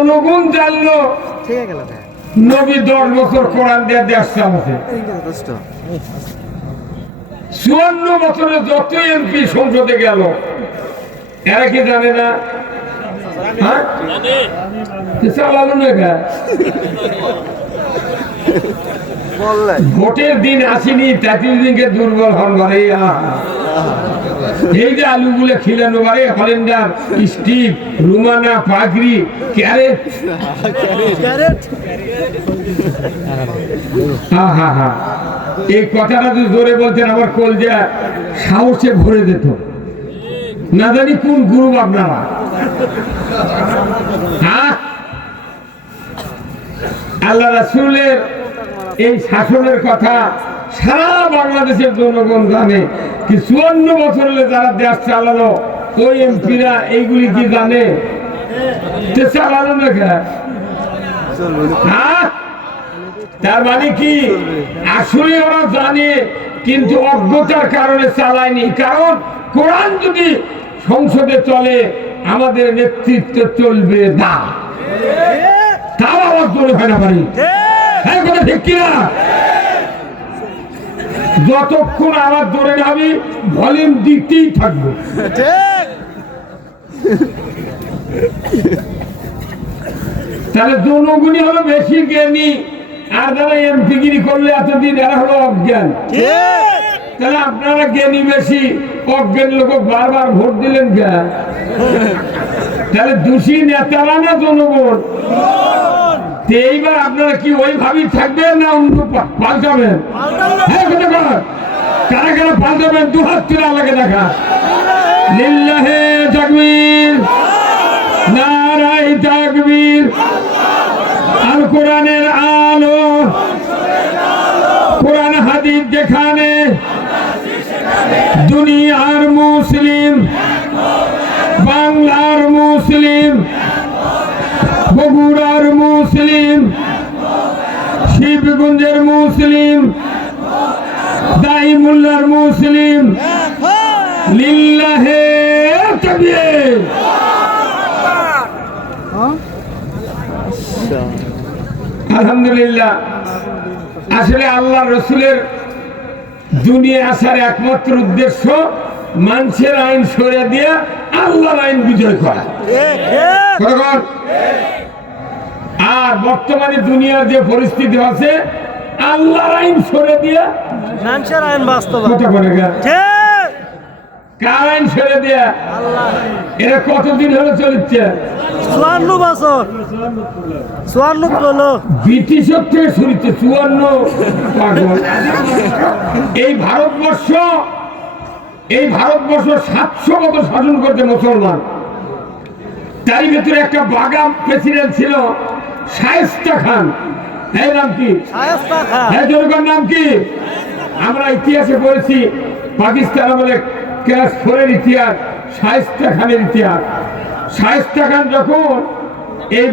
জনগণ জানলো নবী 10 বছর কোরআন দিয়ে দেশ চালাছে। 54 বছরে যত এমপি সংসদে গেল এরা কি জানে না? চালালো না। ভোটের দিন আসেনি, 33 দিনকে দুর্বল হন ঘরে। এই যে আলুগুলো খিলানো বারে হলেন্ডার, স্টিক, রুমানা, পাগড়ি, ক্যারেট। এই কথাটা যদি জোরে বলতেন আমার কলজা সাহসে ভরে যেত। না জানি কোন গ্রুপ আপনারা। আল্লাহ রাসূলের এই শাসনের কথা সারা বাংলাদেশের জনগণ জানে। কি 54 বছর হলে যারা দেশ চালালো ওই এমপিরা এইগুলি কি জানে? চালালো না কেন? তার মানে কি আসলে ওরা জানে, কিন্তু অজ্ঞতার কারণে চালায়নি। কারণ কোরআন যদি সংসদে চলে আমাদের নেতৃত্ব চলবে না। তাও আওয়াজ করে হয় না পারি। হ্যাঁ কথা ঠিক কিনা? যতক্ষণ আওয়াজ ধরে না আমি ভলিউম দিতেই থাকবো। তাহলে জনগণই হলো বেশি জ্ঞানী, আর যারা এমপিগিরি করলে এতদিন এরা হলো অজ্ঞান। তাহলে আপনারা জ্ঞানী বেশি, অজ্ঞান লোক বারবার ভোট দিলেন কেন? তাহলে দোষী নেতারা না জনগণ? এইবার আপনারা কি ওইভাবেই থাকবেন না অন্য পাল্টাবেন? হ্যাঁ কারা কারা পাল্টাবেন? 2 হাত তুলে আল্লাহকে দেখা। লিল্লাহে তাকবীর, নারায়ে তাকবীর। আল কোরআনের আলো, কোরআন হাদিস যেখানে, দুনিয়ার মুসলিম, বাংলার মুসলিম, বগুড়ার মুসলিম, শিবগঞ্জের মুসলিম, দাইমুল্লার মুসলিম, লিল্লাহে তাকবীর। আলহামদুলিল্লাহ। আসলে আল্লাহ রসুলের দুনিয়া আসার একমাত্র উদ্দেশ্য মানুষের আইন সরিয়ে দিয়ে আল্লাহর আইন বিজয় করা। আর বর্তমানে দুনিয়ার যে পরিস্থিতি আছে আল্লাহর আইন সরে দিয়ে মানুষের আইন বাস্তবায়ন। কার আইন সরে দিয়ে? এরা কতদিন হলো চলছে? 54 বছর। 54 হলো ব্রিটিশের থেকে শুরুতে 54 পাগল। এই ভারতবর্ষ 700 বছর শাসন করতে মুসলমান। তার ভিতরে একটা বাগাম প্রেসিডেন্ট ছিল শায়েস্তা খান। এর নাম কি? শায়েস্তা খান। হ্যাঁ জনগণ নাম কি? আমরা ইতিহাসে পড়েছি, পাকিস্তান আমলে ক্লাস 4 এর ইতিহাস, শায়েস্তা খানের ইতিহাস। শায়েস্তা খান যখন এই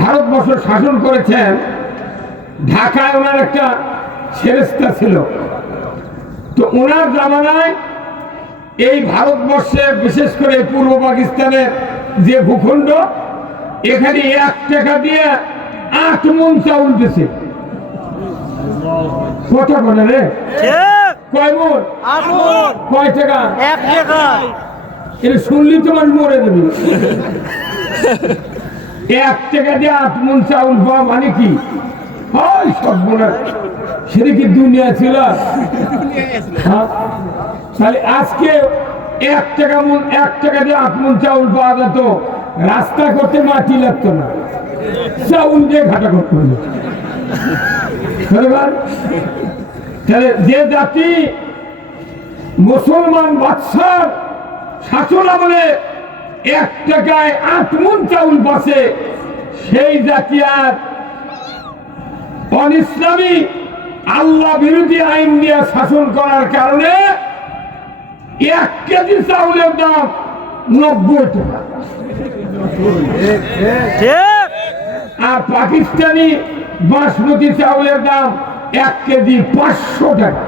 ভারতবর্ষ শাসন করেছেন, ঢাকায় ওনার একটা ফেরেশতা ছিল। তো ওনার জামানায় এই ভারতবর্ষে বিশেষ করে পূর্ব পাকিস্তানের যে ভূখণ্ড, এখানে 1 টাকা দিয়ে 8 মণ চাউল দিছে। কথা বলে রে? কয় মণ? 8 মণ। কয় টাকা? 1 টাকা। এটা শুনলি তোমার মরে দেবে। 1 টাকা দিয়ে 8 মণ চাউল পাওয়া মানে কি? হয় সব মনে সেটা কি দুনিয়া ছিল? তাহলে আজকে 1 টাকা দিয়ে 8 মণ চাউল পাওয়া যেত, রাস্তা করতে মাটি লাগতো না, চাউল দিয়ে ঘাটা করতে হলো। তাহলে যে জাতি মুসলমান বাদশার শাসন আমলে 1 টাকায় 8 মণ চাউল বাঁচে, সেই জাতি আর অনিসলামী আল্লাহ বিরোধী আইন নিয়ে শাসন করার কারণে 1 কেজি চাউলের দাম 90 টাকা। আর পাকিস্তানি বাসমতি চাউলের দাম 1 কেজি 500 টাকা।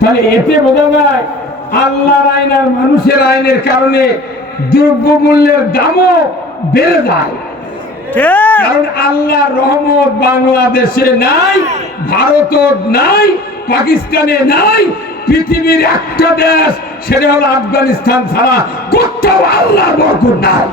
তাহলে এতে বোঝা যায় আল্লাহর আইন আর মানুষের আইনের কারণে দ্রব্যমূল্যের দামও বেড়ে যায়। ঠিক কারণ আল্লাহর রহমত বাংলাদেশে নাই, ভারতও নাই, পাকিস্তানে নাই, পৃথিবীর একটা দেশ সেটা হলো আফগানিস্তান ছাড়া কোথাও আল্লাহর বরকত নাই।